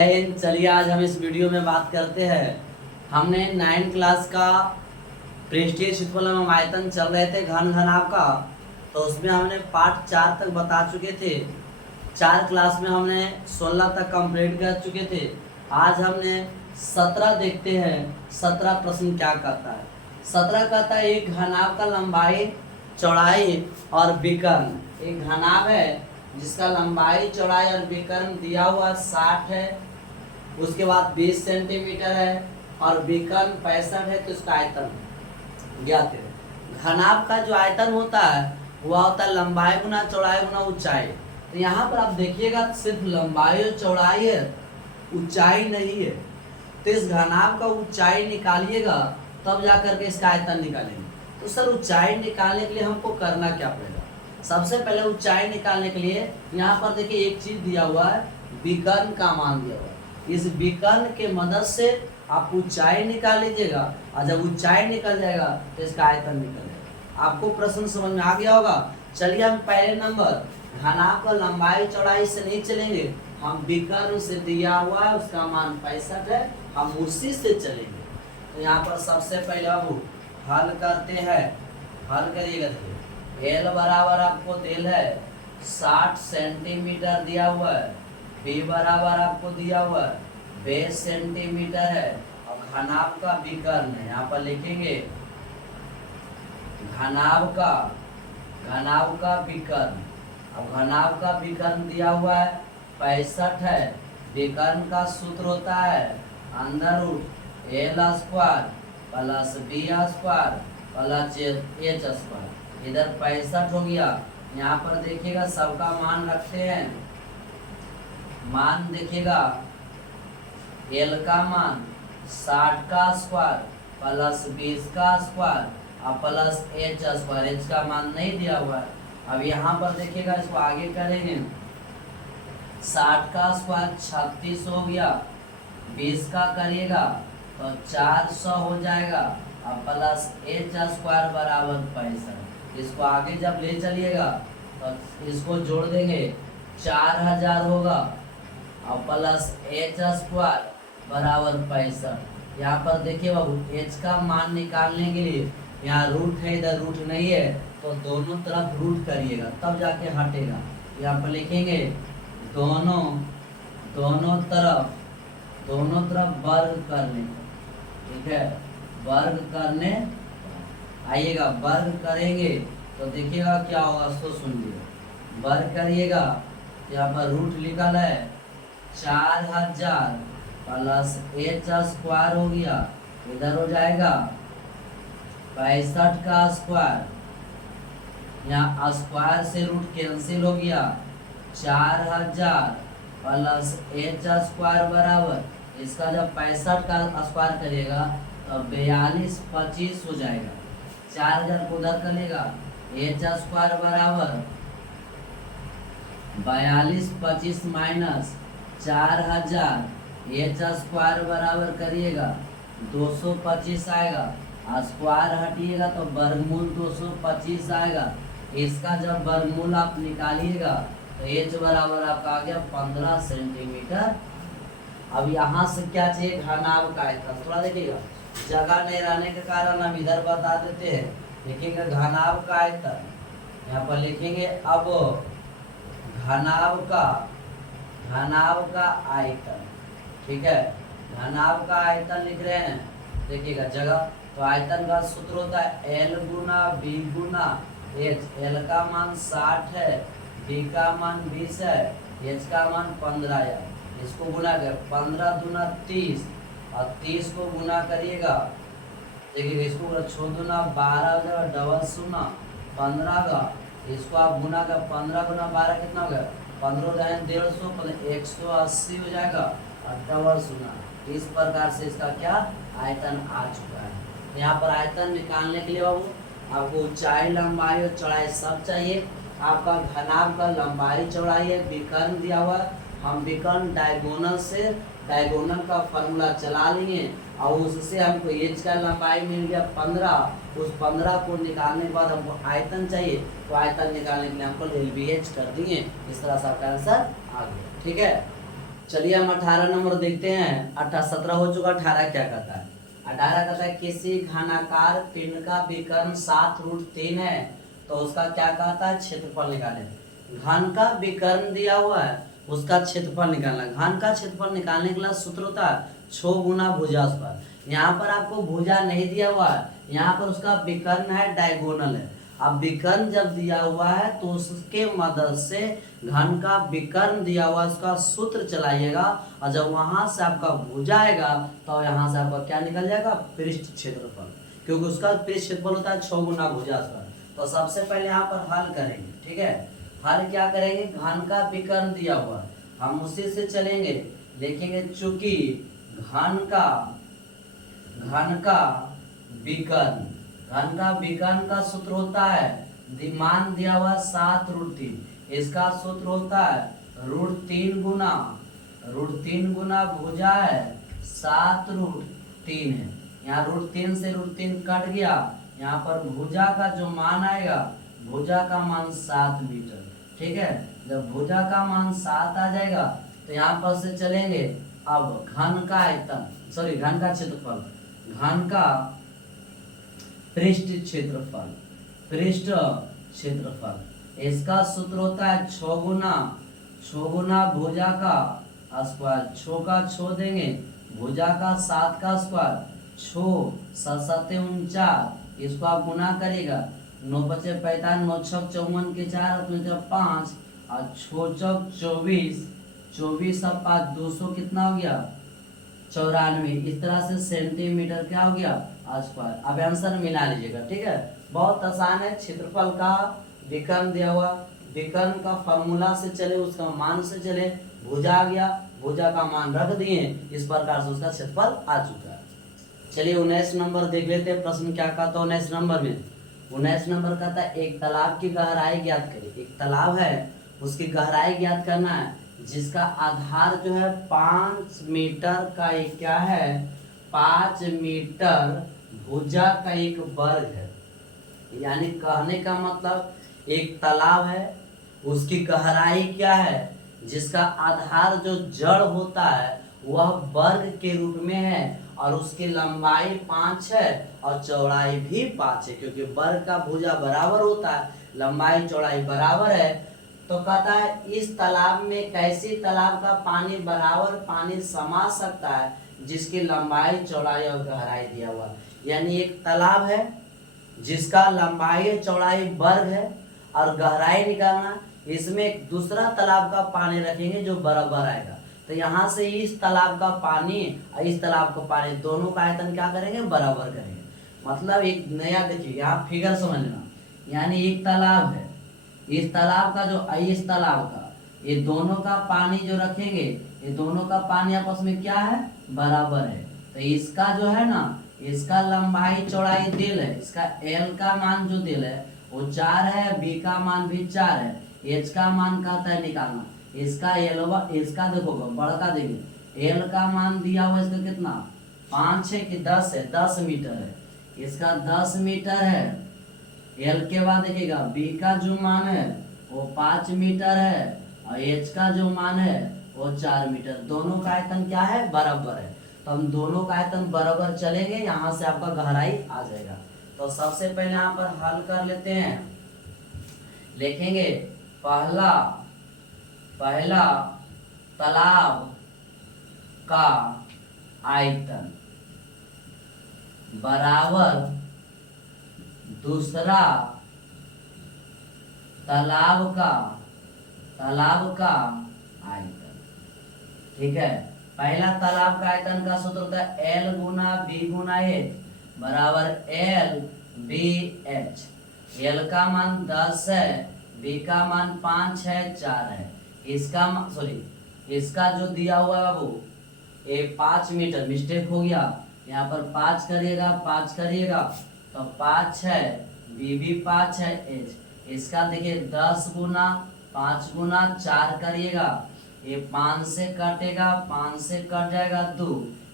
चलिए आज हम इस वीडियो में बात करते हैं। हमने 9 क्लास का पृष्ठीय क्षेत्रफल एवं आयतन चल रहे थे घन घनाभ का, तो उसमें हमने पार्ट 4 तक बता चुके थे। 4 क्लास में हमने 16 तक कंप्लीट कर चुके थे। आज हमने 17 देखते हैं। 17 प्रश्न क्या कहता है। 17 कहता है एक घनाभ का लंबाई, चौड़ाई और विकर्ण। एक घनाभ है जिसका लंबाई, चौड़ाई और विकर्ण दिया हुआ 60 है, उसके बाद 20 सेंटीमीटर है और विकर्ण 65 है, तो उसका आयतन ज्ञात है। घनाभ का जो आयतन होता है वह होता है लंबाई गुना चौड़ाई गुना ऊंचाई। तो यहाँ पर आप देखिएगा सिर्फ लंबाई और चौड़ाई है, ऊंचाई नहीं है। तो इस घनाभ का ऊंचाई निकालिएगा तब जाकर के इसका आयतन निकालेंगे। तो सर ऊंचाई निकालने के लिए हमको करना क्या पड़ेगा। सबसे पहले ऊंचाई निकालने के लिए यहाँ पर देखिए एक चीज दिया हुआ है, विकर्ण का मान दिया हुआ है। इस विकर्ण के मदद से आप ऊंचाई निकाल लीजिएगा और जब ऊंचाई निकल जाएगा तो इसका आयतन निकल जाएगा। आपको प्रश्न समझ में आ गया होगा। चलिए हम पहले नंबर घनाभ का लंबाई चौड़ाई से नहीं चलेंगे, हम विकर्ण से दिया हुआ है उसका मान 65 है, हम उसी से चलेंगे। तो यहाँ पर सबसे पहले अब हल करते हैं। हल करिएगा, एल बराबर आपको दिल है 60 सेंटीमीटर दिया हुआ है, बी बराबर आपको दिया हुआ है 20 सेंटीमीटर है और घनाभ का विकर्ण है। यहाँ पर लिखेंगे घनाभ का विकर्ण। अब घनाभ का विकर्ण दिया हुआ है 65 है। विकर्ण का सूत्र होता है under root l square plus b square plus h square. इधर 65 हो गया। यहाँ पर देखिएगा सबका मान रखते हैं। मान देखिएगा एल का मान 60 का स्क्वायर प्लस 20 का स्क्वायर और प्लस एच स्क्वायर। एच का मान नहीं दिया हुआ है। अब यहाँ पर देखिएगा इसको आगे करेंगे। 60 का स्क्वायर 36 हो गया, 20 का करिएगा तो 400 हो जाएगा और प्लस एच स्क्वायर बराबर 65। इसको आगे जब ले चलिएगा तो इसको जोड़ देंगे 4000 होगा और प्लस एच स्क्वायर बराबर 65। यहाँ पर देखिए बाबू एच का मान निकालने के लिए यहाँ रूट है, इधर रूट नहीं है, तो दोनों तरफ रूट करिएगा तब जाके हटेगा। यहाँ पर लिखेंगे दोनों तरफ वर्ग करने। ठीक है, वर्ग करने आइएगा। वर्ग करेंगे तो देखिएगा क्या होगा, सो सुनिए। वर्ग करिएगा, यहाँ पर रूट लिखल है 4000 प्लस एच स्क्वायर हो गया, इधर हो जाएगा 65 का स्क्वायर। यहाँ स्क्वायर से रूट कैंसिल हो गया। 4000 प्लस एच स्क्वायर बराबर, इसका जब 65 का स्क्वायर करिएगा तो 42 25 हो जाएगा। 4000 को उधर करिएगा, एच स्क्वायर बराबर 42 25 माइनस 4000, एच स्क्वायर बराबर करिएगा 225 आएगा। स्क्वायर हटिएगा तो वर्गमूल 225 आएगा। इसका जब वर्गमूल आप निकालिएगा तो एच बराबर आपका आ गया 15 सेंटीमीटर। अब यहाँ से क्या चाहिए, घनाभ का आयतन। थोड़ा देखिएगा, जगह नहीं रहने के कारण हम इधर बता देते हैं। लिखेंगे घनाभ का आयतन, यहाँ पर लिखेंगे अब घनाभ का आयतन। ठीक है, घनाभ का आयतन लिख रहे हैं। देखिएगा जगह, तो आयतन का सूत्र होता है एल गुना बी गुना एच। एल का मान 60 है, बी का मान 20 है, एच का मान 15 है। इसको गुना कर 15 दूना 30 और 30 को गुना करिएगा। देखिए इसको 6 दूना 12 हो जाएगा, डबल 0 15 का। इसको आप गुना कर 15 गुना 12 कितना हो गया, 15 जाए 150 180 हो जाएगा और डबल 0। इस प्रकार से इसका क्या आयतन आ चुका है। यहाँ पर आयतन निकालने के लिए बाबू आपको ऊंचाई, लंबाई और चौड़ाई सब चाहिए। आपका घनाभ का लंबाई चौड़ाई है, विकर्ण दिया हुआ है। हम विकर्ण डायगोनल का फॉर्मूला चला लेंगे और उससे हमको एच का लंबाई मिल गया 15। उस 15 को निकालने के बाद हमको आयतन चाहिए, तो आयतन निकालने के लिए हमको LBH कर दिए। इस तरह से आपका आंसर आ गया। ठीक है, चलिए हम 18 नंबर देखते हैं। 17 हो चुका, 18 क्या कहता है? 18 कहता है किसी घनाकार पिंड का विकर्ण 7√3 है, तो उसका क्या कहता है? क्षेत्रफल निकालें। घन का विकर्ण दिया हुआ है, उसका क्षेत्रफल निकालना। घन का क्षेत्रफल निकालने के लिए सूत्र होता है 6 गुना भुजा स्क्वायर। यहाँ पर आपको भुजा नहीं दिया हुआ है, यहाँ पर उसका विकर्ण है, डायगोनल है। अब विकर्ण जब दिया हुआ है तो उसके मदद से घन का विकर्ण दिया हुआ उसका सूत्र चलाइएगा, और जब वहां से आपका भुजा आएगा तो यहाँ से आपका क्या निकल जाएगा? पृष्ठ क्षेत्रफल, क्योंकि उसका पृष्ठ क्षेत्रफल होता है 6 गुना भुजा स्क्वायर। तो सबसे पहले यहाँ पर हल करेंगे, ठीक है। हल क्या करेंगे? घन का विकर्ण दिया हुआ हम उसी से चलेंगे, लिखेंगे चूंकि घन का विकर्ण, घन का विकर्ण का सूत्र होता है, मान दिया हुआ 7√3, इसका सूत्र होता है √3 गुना भुजा है 7√3 है। यहाँ √3 से √3 कट गया, यहाँ पर भुजा का जो मान आएगा, भुजा का मान 7 मीटर, ठीक है। जब भुजा का मान 7 आ जाएगा तो यहाँ पर से चलेंगे। अब घन का आयतन, सॉरी घन का क्षेत्रफल, घन का पृष्ठ क्षेत्रफल, इसका सूत्र होता है 6 गुना भुजा का स्क्वायर, 6 का 6 देंगे, भुजा का 7 का स्क्वायर, 6 7 7 49, इसको आप गुना करिएगा, 9 बचे 45, 9 छक 54 के 4 5 और 6 चौक 24, 24 और 5 200 कितना हो गया? 94। इस तरह से सेंटीमीटर क्या हो गया? स्क्वायर। अब आंसर मिला लीजिएगा, ठीक है। बहुत आसान है। क्षेत्रफल का विकर्ण दिया हुआ, विकर्ण का फॉर्मूला से चले, उसका मान से चले, भुजा आ गया, भुजा का मान रख दिए, इस प्रकार से उसका क्षेत्रफल आ चुका है। चलिए 19 नंबर देख लेते हैं, प्रश्न क्या कहता है 19 नंबर में। 19 नंबर कहता है एक तालाब की गहराई ज्ञात करिए। एक तालाब है, उसकी गहराई ज्ञात करना है, जिसका आधार जो है 5 मीटर का एक क्या है? 5 मीटर भुजा का एक वर्ग है। यानी कहने का मतलब एक तालाब है, उसकी गहराई क्या है? जिसका आधार जो जड़ होता है वह वर्ग के रूप में है, और उसकी लंबाई 5 है और चौड़ाई भी 5 है, क्योंकि वर्ग का भुजा बराबर होता है, लंबाई चौड़ाई बराबर है। तो कहता है इस तालाब में कैसी तालाब का पानी बराबर पानी समा सकता है, जिसकी लंबाई चौड़ाई और गहराई दिया हुआ। यानी एक तालाब है जिसका लंबाई चौड़ाई वर्ग है और गहराई निकालना, इसमें एक दूसरा तालाब का पानी रखेंगे जो बराबर आएगा। तो यहाँ से इस तालाब का पानी और इस तालाब का पानी दोनों का आयतन क्या करेंगे? बराबर करेंगे। मतलब एक नया देखिए, यहाँ फिगर समझना। यानी एक तालाब है, इस तालाब का जो इस तालाब का ये दोनों का पानी जो रखेंगे, ये दोनों का पानी आपस में क्या है? बराबर है। तो इसका जो है ना, इसका लंबाई चौड़ाई दिल है, इसका एल का मान जो दिल है वो 4 है, बी का मान भी 4 है, एच का मान कहता है निकालना। इसका एल, इसका देखो बड़का देखिए, एल का मान दिया हुआ इसका कितना? 5 है कि 10 है? 10 मीटर है, इसका 10 मीटर है। एल के बाद देखिएगा बी का जो मान है वो 5 मीटर है, और एच का जो मान है वो 4 मीटर। दोनों का आयतन क्या है? बराबर है। तो हम दोनों का आयतन बराबर चलेंगे, यहाँ से आपका गहराई आ जाएगा। तो सबसे पहले यहाँ पर हल कर लेते हैं, लिखेंगे पहला तालाब का आयतन बराबर दूसरा तालाब का आयतन, ठीक है। पहला तालाब का आयतन का सूत्र होता है एल गुना बी गुना एच बराबर एल बी एच। एल का मान 10 है, बी का मान 5 है, 4 है, इसका इसका जो दिया हुआ है वो ये 5 मीटर, मिस्टेक हो गया, यहाँ पर 5 करिएगा तो 5 है, बी भी 5 है, एच। इसका देखिए 10 गुना 5 गुना 4 करिएगा, ये 5 से कटेगा, 5 से कट जाएगा 2,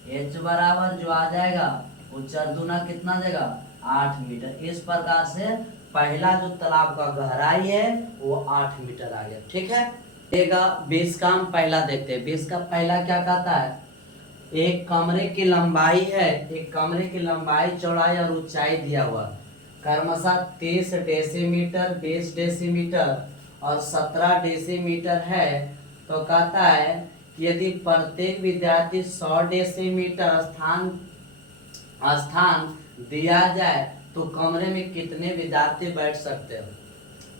एच बराबर जो आ जाएगा वो 4 दूना कितना देगा? 8 मीटर। इस प्रकार से पहला जो तालाब का गहराई है वो 8 मीटर आ गया, ठीक है। बेस का हम पहला देखते हैं। बेस का पहला क्या कहता है, एक कमरे की लंबाई है, एक कमरे की लंबाई, चौड़ाई और ऊंचाई दिया हुआ क्रमशः 30 डेसीमीटर, 20 डेसीमीटर और 17 डेसीमीटर है। तो कहता है कि यदि प्रत्येक विद्यार्थी 100 डेसीमीटर स्थान दिया जाए तो कमरे में कितने विद्यार्थी बैठ सकते हो।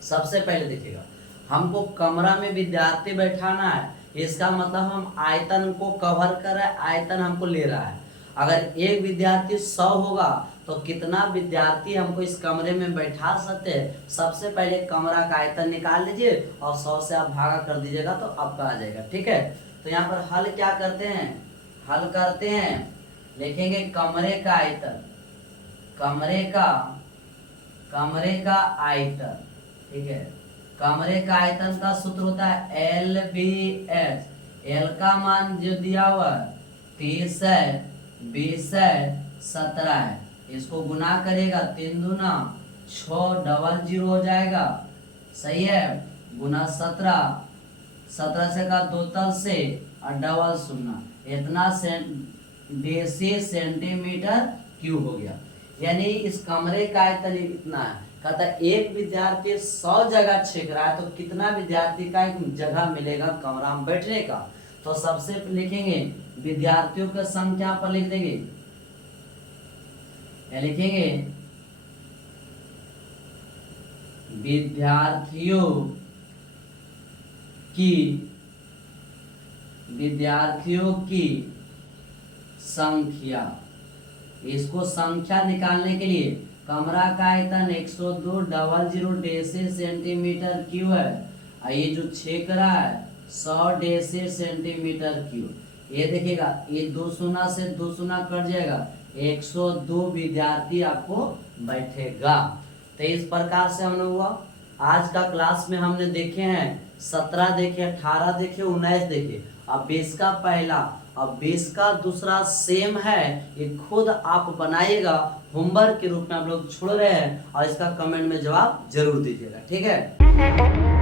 सबसे पहले देखिएगा, हमको कमरा में विद्यार्थी बैठाना है, इसका मतलब हम आयतन को कवर कर रहे हैं, आयतन हमको ले रहा है। अगर एक विद्यार्थी 100 होगा तो कितना विद्यार्थी हमको इस कमरे में बैठा सकते हैं। सबसे पहले कमरा का आयतन निकाल लीजिए और 100 से आप भागा कर दीजिएगा तो आपका आ जाएगा। ठीक है, तो यहाँ पर हल क्या करते हैं, हल करते हैं, लिखेंगे कमरे का आयतन, कमरे का आयतन। ठीक है, कमरे का आयतन का सूत्र होता है LBH। एल का मान जो दिया हुआ 30 है, 20 है, 17 है, इसको गुना करेगा 3 दूना 6, डबल 0 हो जाएगा। सही है, गुना 17, 17 से का 2 तल से और डबल 0, इतना डेसी सेंटीमीटर क्यूब हो गया। यानी इस कमरे का आयतन इतना है। कहता एक विद्यार्थी 100 जगह छेक रहा है तो कितना विद्यार्थी का एक जगह मिलेगा कमरा में बैठने का। तो सबसे लिखेंगे विद्यार्थियों की संख्या पर लिख देंगे, क्या लिखेंगे, विद्यार्थियों की संख्या। इसको संख्या निकालने के लिए कमरा का आयतन 102 डबल 0 डेसी सेंटीमीटर क्यूब है और ये जो छेक रहा है 100 डेसी सेंटीमीटर क्यूब। ये देखिएगा, ये 2 शून्य से 2 शून्य कट जाएगा, 102 विद्यार्थी आपको बैठेगा। तो इस प्रकार से हमने हुआ आज का क्लास में हमने देखे हैं 17 देखे, 18 देखे, 19 देखे। अब 20 का पहला और 20 का दूसरा सेम है, ये खुद आप बनाइएगा, होमवर्क के रूप में आप लोग छोड़ रहे हैं और इसका कमेंट में जवाब जरूर दीजिएगा। ठीक है।